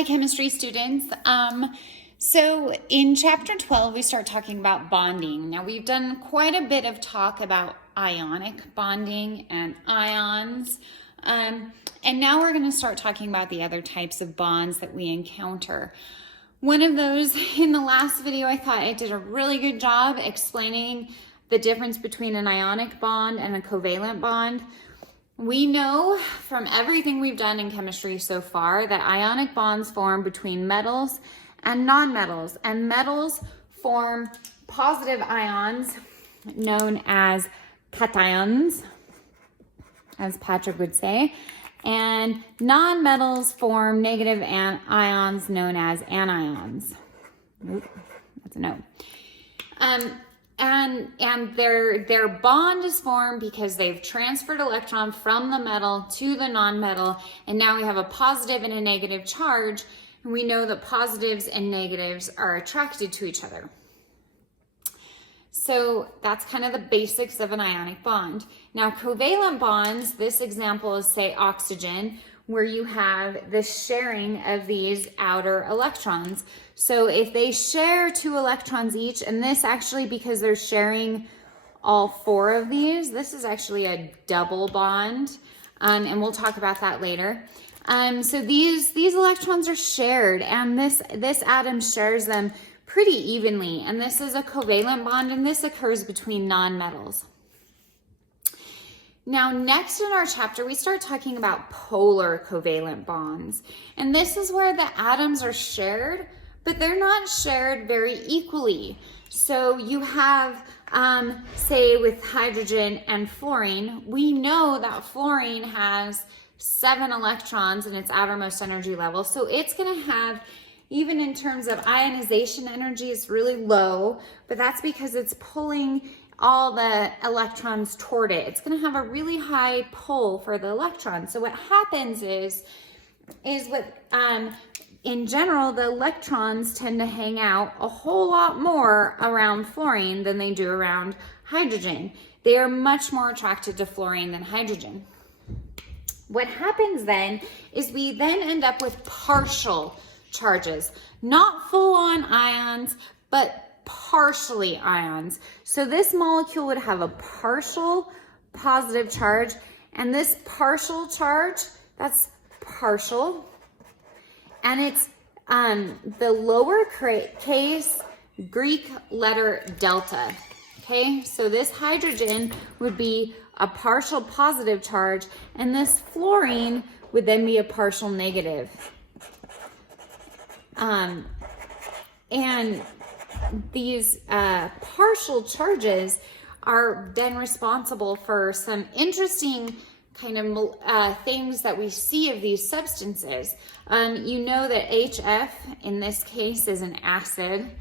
Hi, chemistry students. So in chapter 12, we start talking about bonding. Now, we've done quite a bit of talk about ionic bonding and ions. And now we're going to start talking about the other types of bonds that we encounter. One of those in the last video, I thought I did a really good job explaining the difference between an ionic bond and a covalent bond. We know from everything we've done in chemistry so far that ionic bonds form between metals and nonmetals, and metals form positive ions known as cations, as Patrick would say, and nonmetals form negative ions known as anions. Oop, that's a no. And their bond is formed because they've transferred electron from the metal to the nonmetal, and now we have a positive and a negative charge, and we know that positives and negatives are attracted to each other. So that's kind of the basics of an ionic bond. Now, covalent bonds, this example is, say, oxygen, where you have the sharing of these outer electrons. So if they share 2 electrons each, and this actually, because they're sharing all 4 of these, this is actually a double bond, and we'll talk about that later. So these electrons are shared, and this atom shares them pretty evenly, and this is a covalent bond, and this occurs between nonmetals. Now, next in our chapter, we start talking about polar covalent bonds. And this is where the atoms are shared, but they're not shared very equally. So you have, say, with hydrogen and fluorine, we know that fluorine has 7 electrons in its outermost energy level. So it's going to have, even in terms of ionization energy, it's really low, but that's because it's pulling all the electrons toward it. It's going to have a really high pull for the electrons. So what happens is in general, the electrons tend to hang out a whole lot more around fluorine than they do around hydrogen. They are much more attracted to fluorine than hydrogen. What happens then is we then end up with partial charges, not full-on ions, but partially ions. So this molecule would have a partial positive charge, and this partial charge, that's partial, and it's the lowercase Greek letter delta. Okay, so this hydrogen would be a partial positive charge, and this fluorine would then be a partial negative. And these partial charges are then responsible for some interesting kind of things that we see of these substances. You know that HF in this case is an acid,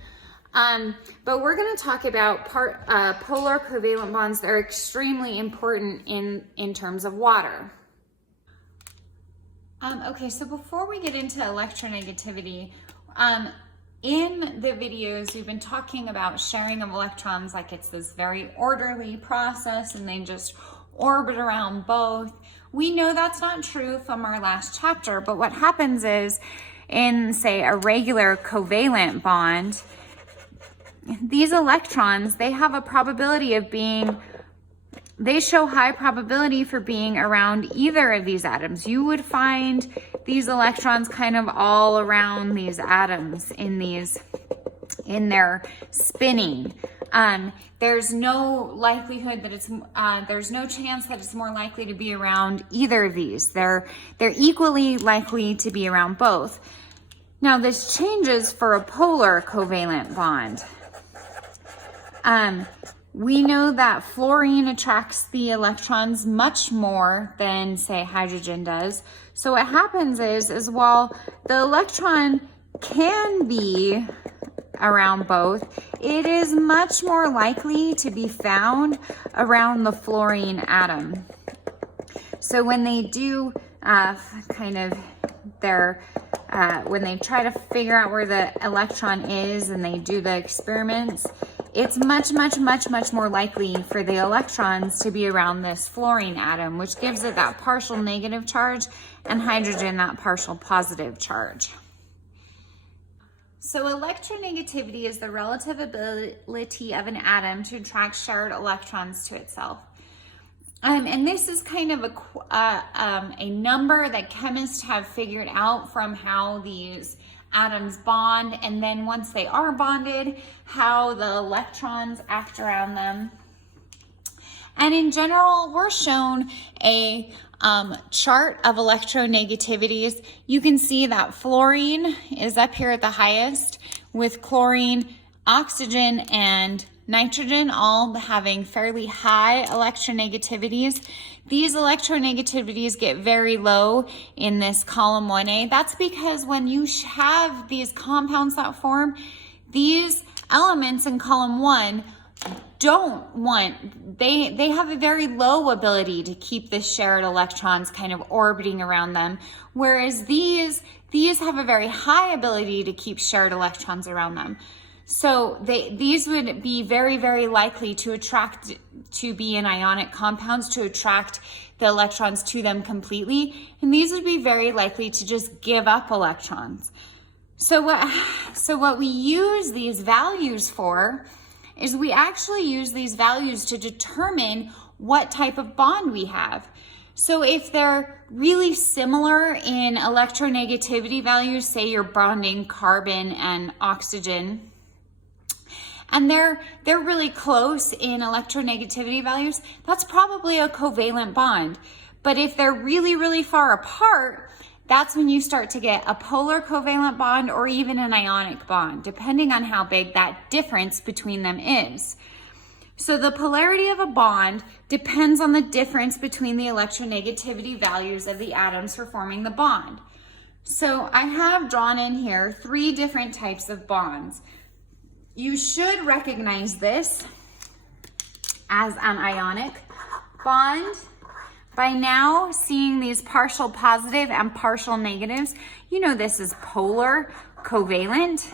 but we're going to talk about polar covalent bonds that are extremely important in terms of water. Okay, so before we get into electronegativity, in the videos, we've been talking about sharing of electrons like it's this very orderly process and they just orbit around both. We know that's not true from our last chapter, but what happens is in, say, a regular covalent bond, these electrons, they have a probability of they show high probability for being around either of these atoms. You would find these electrons kind of all around these atoms in their spinning. There's no likelihood that there's no chance that it's more likely to be around either of these. They're equally likely to be around both. Now this changes for a polar covalent bond. We know that fluorine attracts the electrons much more than, say, hydrogen does. So what happens is while the electron can be around both, it is much more likely to be found around the fluorine atom. So when they do when they try to figure out where the electron is and they do the experiments, it's much more likely for the electrons to be around this fluorine atom, which gives it that partial negative charge, and hydrogen that partial positive charge. So electronegativity is the relative ability of an atom to attract shared electrons to itself. And this is kind of a number that chemists have figured out from how these atoms bond, and then once they are bonded, how the electrons act around them. And in general, we're shown a chart of electronegativities. You can see that fluorine is up here at the highest, with chlorine, oxygen, and nitrogen all having fairly high electronegativities. These electronegativities get very low in this column 1A. That's because when you have these compounds that form, these elements in column 1 they have a very low ability to keep the shared electrons kind of orbiting around them, whereas these have a very high ability to keep shared electrons around them. So these would be very, very likely to be in ionic compounds, to attract the electrons to them completely, and these would be very likely to just give up electrons. So what we use these values for is we actually use these values to determine what type of bond we have. So if they're really similar in electronegativity values, say you're bonding carbon and oxygen, and they're really close in electronegativity values, that's probably a covalent bond. But if they're really, really far apart, that's when you start to get a polar covalent bond or even an ionic bond, depending on how big that difference between them is. So the polarity of a bond depends on the difference between the electronegativity values of the atoms for forming the bond. So I have drawn in here 3 different types of bonds. You should recognize this as an ionic bond. By now, seeing these partial positive and partial negatives, you know this is polar covalent.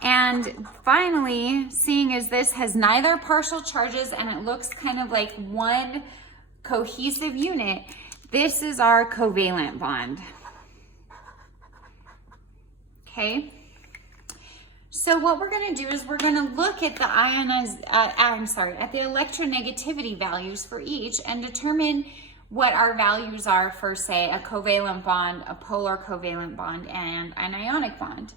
And finally, seeing as this has neither partial charges and it looks kind of like one cohesive unit, this is our covalent bond. Okay? So what we're going to do is we're going to look at the at the electronegativity values for each and determine what our values are for, say, a covalent bond, a polar covalent bond, and an ionic bond.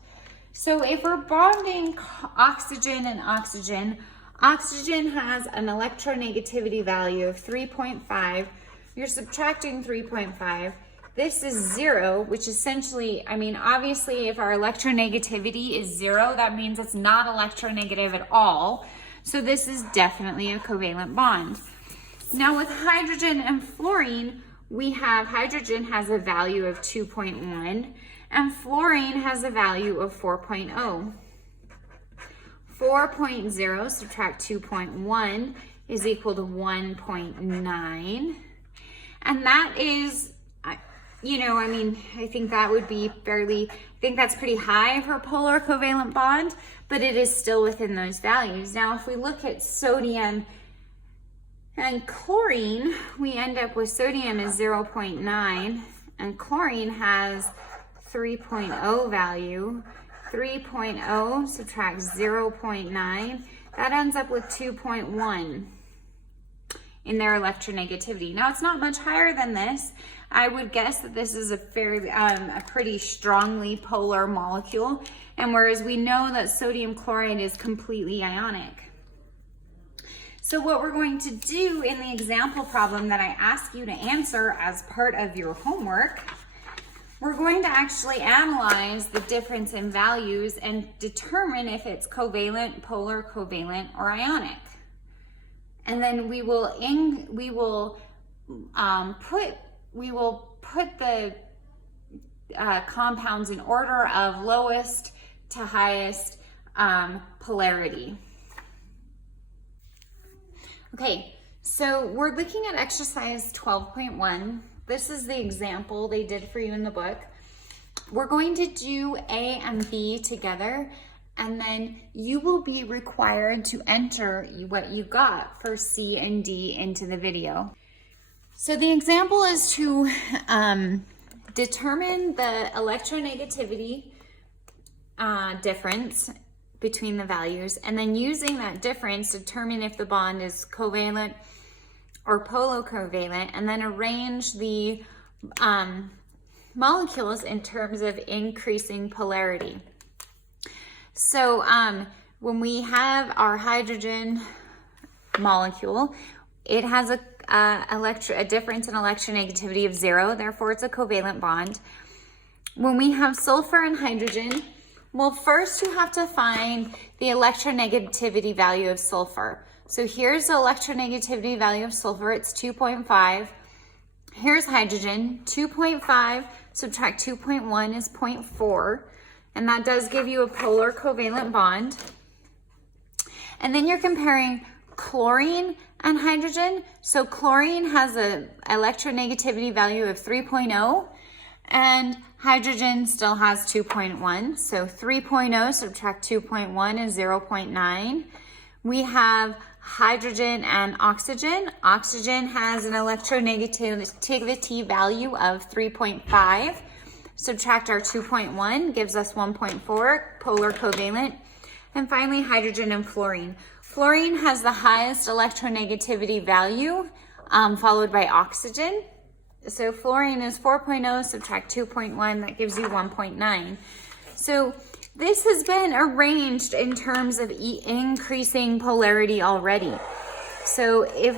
So if we're bonding oxygen and oxygen, oxygen has an electronegativity value of 3.5. You're subtracting 3.5. This is 0, which essentially, obviously if our electronegativity is 0, that means it's not electronegative at all. So this is definitely a covalent bond. Now with hydrogen and fluorine, we have hydrogen has a value of 2.1 and fluorine has a value of 4.0. 4.0 subtract 2.1 is equal to 1.9. And that is, I think that would be I think that's pretty high for a polar covalent bond, but it is still within those values. Now, if we look at sodium and chlorine, we end up with sodium is 0.9 and chlorine has 3.0 value. 3.0 subtracts 0.9, that ends up with 2.1 in their electronegativity. Now, it's not much higher than this. I would guess that this is a pretty strongly polar molecule, and whereas we know that sodium chloride is completely ionic. So what we're going to do in the example problem that I ask you to answer as part of your homework, we're going to actually analyze the difference in values and determine if it's covalent, polar covalent, or ionic. And then we will put the compounds in order of lowest to highest polarity. Okay, so we're looking at exercise 12.1. This is the example they did for you in the book. We're going to do A and B together, and then you will be required to enter what you got for C and D into the video. So the example is to determine the electronegativity difference between the values, and then using that difference determine if the bond is covalent or polo-covalent, and then arrange the molecules in terms of increasing polarity. So when we have our hydrogen molecule, it has a difference in electronegativity of 0, therefore it's a covalent bond. When we have sulfur and hydrogen, well, first you have to find the electronegativity value of sulfur. So here's the electronegativity value of sulfur, it's 2.5. Here's hydrogen, 2.5, subtract 2.1 is 0.4, and that does give you a polar covalent bond. And then you're comparing chlorine and hydrogen. So chlorine has an electronegativity value of 3.0, and hydrogen still has 2.1. So 3.0 subtract 2.1 is 0.9. We have hydrogen and oxygen. Oxygen has an electronegativity value of 3.5. Subtract our 2.1 gives us 1.4, polar covalent. And finally, hydrogen and fluorine. Fluorine has the highest electronegativity value, followed by oxygen. So fluorine is 4.0, subtract 2.1, that gives you 1.9. So this has been arranged in terms of increasing polarity already. So if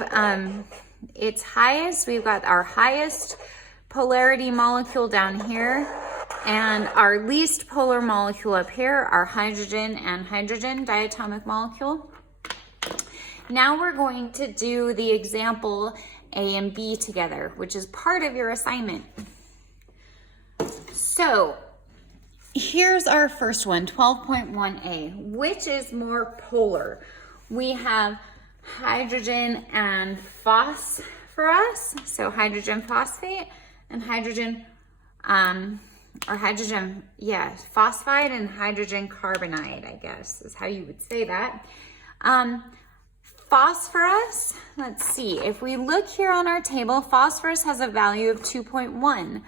it's highest, we've got our highest polarity molecule down here, and our least polar molecule up here, our hydrogen and hydrogen diatomic molecule. Now we're going to do the example A and B together, which is part of your assignment. So here's our first one, 12.1a. Which is more polar? We have hydrogen and phosphorus, so hydrogen phosphate, and hydrogen, phosphide and hydrogen carbonide, I guess is how you would say that. Phosphorus, let's see, if we look here on our table, phosphorus has a value of 2.1.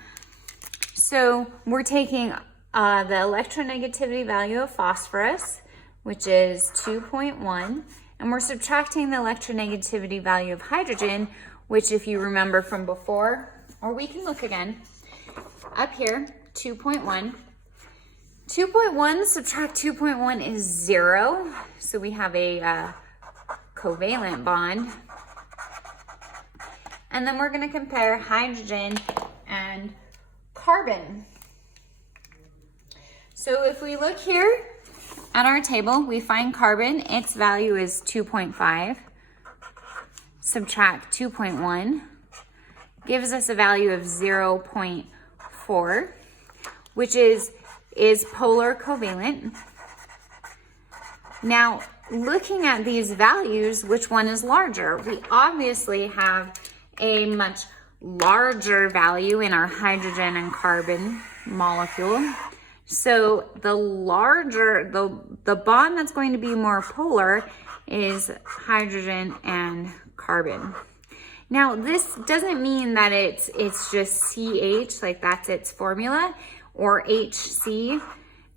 So we're taking the electronegativity value of phosphorus, which is 2.1, and we're subtracting the electronegativity value of hydrogen, which if you remember from before, or we can look again, up here, 2.1. 2.1 subtract 2.1 is 0, so we have a covalent bond. And then we're going to compare hydrogen and carbon. So if we look here at our table, we find carbon, its value is 2.5. Subtract 2.1 gives us a value of 0.4, which is polar covalent. Now, looking at these values, which one is larger? We obviously have a much larger value in our hydrogen and carbon molecule. So the larger, the bond that's going to be more polar is hydrogen and carbon. Now, this doesn't mean that it's just CH, like that's its formula, or HC.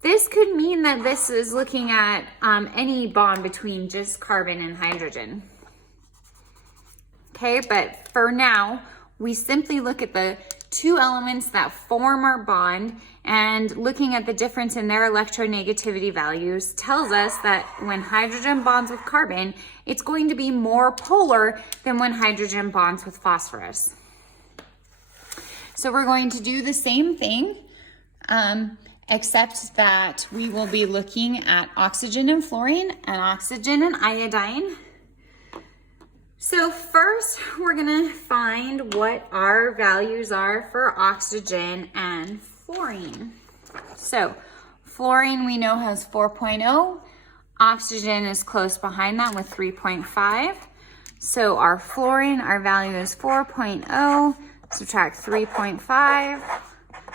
This could mean that this is looking at any bond between just carbon and hydrogen. Okay, but for now, we simply look at the two elements that form our bond, and looking at the difference in their electronegativity values tells us that when hydrogen bonds with carbon, it's going to be more polar than when hydrogen bonds with phosphorus. So we're going to do the same thing, except that we will be looking at oxygen and fluorine and oxygen and iodine. So first, we're gonna find what our values are for oxygen and fluorine. So fluorine we know has 4.0. Oxygen is close behind that with 3.5. So our fluorine, our value is 4.0, subtract 3.5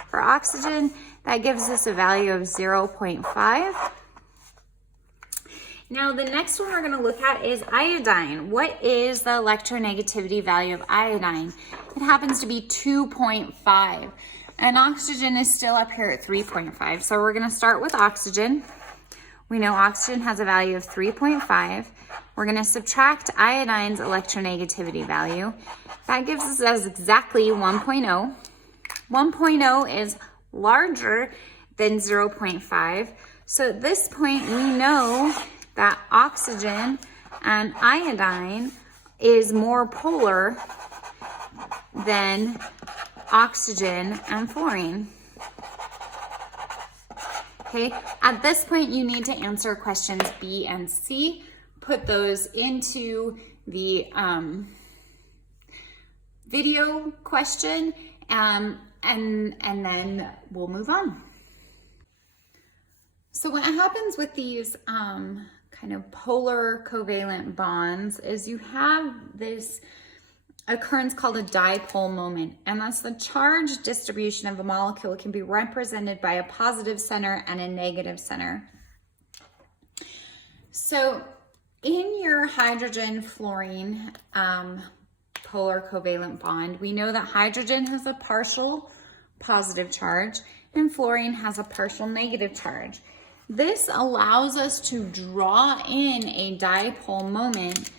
for oxygen. That gives us a value of 0.5. Now the next one we're going to look at is iodine. What is the electronegativity value of iodine? It happens to be 2.5. And oxygen is still up here at 3.5. So we're gonna start with oxygen. We know oxygen has a value of 3.5. We're gonna subtract iodine's electronegativity value. That gives us exactly 1.0. 1.0 is larger than 0.5. So at this point, we know that oxygen and iodine is more polar than oxygen and fluorine. Okay, at this point, you need to answer questions B and C. Put those into the video question, and then we'll move on. So what happens with these kind of polar covalent bonds is you have this occurrence called a dipole moment, and that's the charge distribution of a molecule can be represented by a positive center and a negative center. So in your hydrogen fluorine polar covalent bond, we know that hydrogen has a partial positive charge and fluorine has a partial negative charge. This allows us to draw in a dipole moment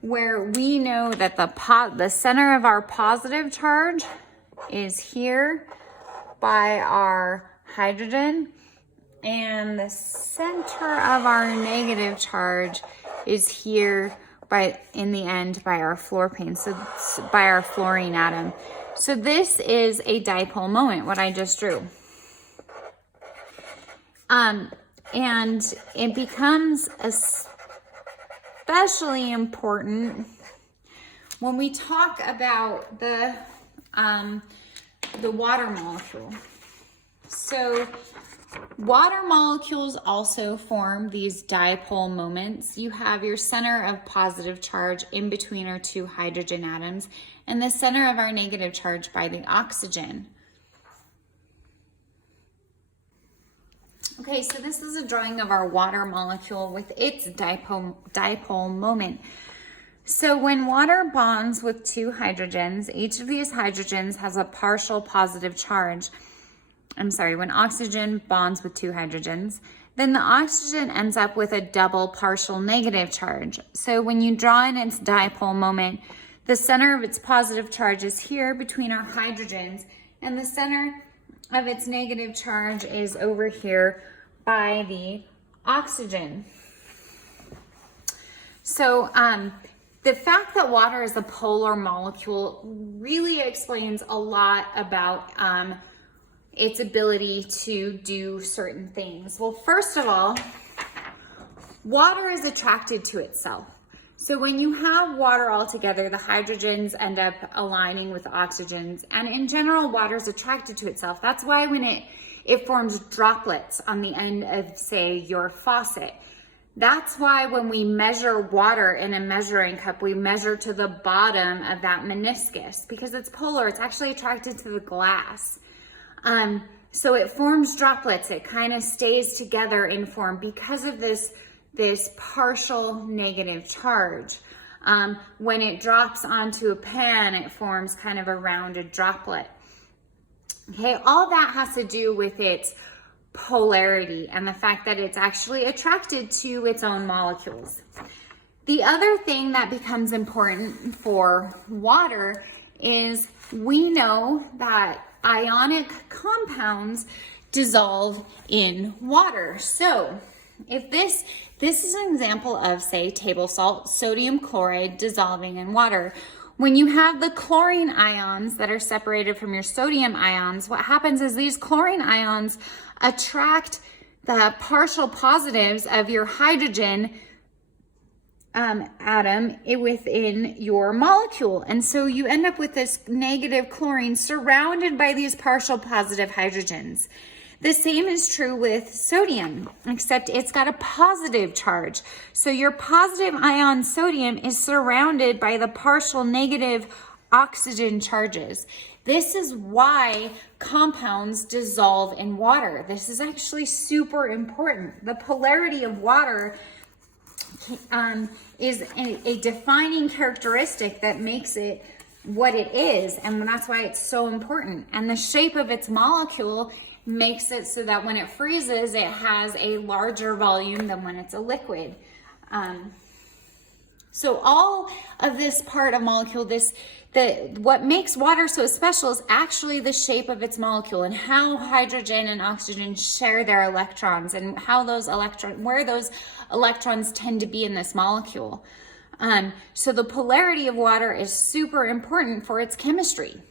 where we know that the center of our positive charge is here by our hydrogen, and the center of our negative charge is here in the end by our fluorine, so by our fluorine atom. So this is a dipole moment, what I just drew. And it becomes especially important when we talk about the water molecule. So water molecules also form these dipole moments. You have your center of positive charge in between our two hydrogen atoms and the center of our negative charge by the oxygen. Okay, so this is a drawing of our water molecule with its dipole moment. So when water bonds with two hydrogens, each of these hydrogens has a partial positive charge. When oxygen bonds with two hydrogens, then the oxygen ends up with a double partial negative charge. So when you draw in its dipole moment, the center of its positive charge is here between our hydrogens, and the center of its negative charge is over here by the oxygen. So the fact that water is a polar molecule really explains a lot about its ability to do certain things. Well, first of all, water is attracted to itself. So when you have water all together, the hydrogens end up aligning with the oxygens, and in general, water is attracted to itself. That's why when it forms droplets on the end of, say, your faucet. That's why when we measure water in a measuring cup, we measure to the bottom of that meniscus because it's polar. It's actually attracted to the glass. So it forms droplets. It kind of stays together in form because of this partial negative charge. When it drops onto a pan, it forms kind of a rounded droplet. Okay, all that has to do with its polarity and the fact that it's actually attracted to its own molecules. The other thing that becomes important for water is we know that ionic compounds dissolve in water. So if this is an example of, say, table salt, sodium chloride dissolving in water. When you have the chlorine ions that are separated from your sodium ions, what happens is these chlorine ions attract the partial positives of your hydrogen atom within your molecule. And so you end up with this negative chlorine surrounded by these partial positive hydrogens. The same is true with sodium, except it's got a positive charge. So your positive ion sodium is surrounded by the partial negative oxygen charges. This is why compounds dissolve in water. This is actually super important. The polarity of water is a defining characteristic that makes it what it is, and that's why it's so important. And the shape of its molecule makes it so that when it freezes, it has a larger volume than when it's a liquid. So all of this part of molecule, what makes water so special is actually the shape of its molecule and how hydrogen and oxygen share their electrons and how where those electrons tend to be in this molecule. So the polarity of water is super important for its chemistry.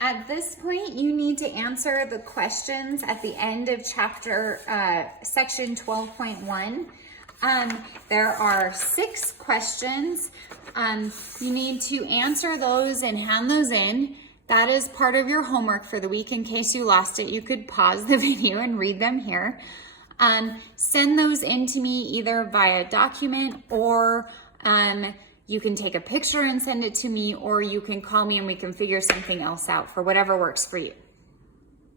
At this point, you need to answer the questions at the end of section 12.1. There are 6 questions. You need to answer those and hand those in. That is part of your homework for the week. In case you lost it, you could pause the video and read them here. Send those in to me either via document, or you can take a picture and send it to me, or you can call me and we can figure something else out for whatever works for you.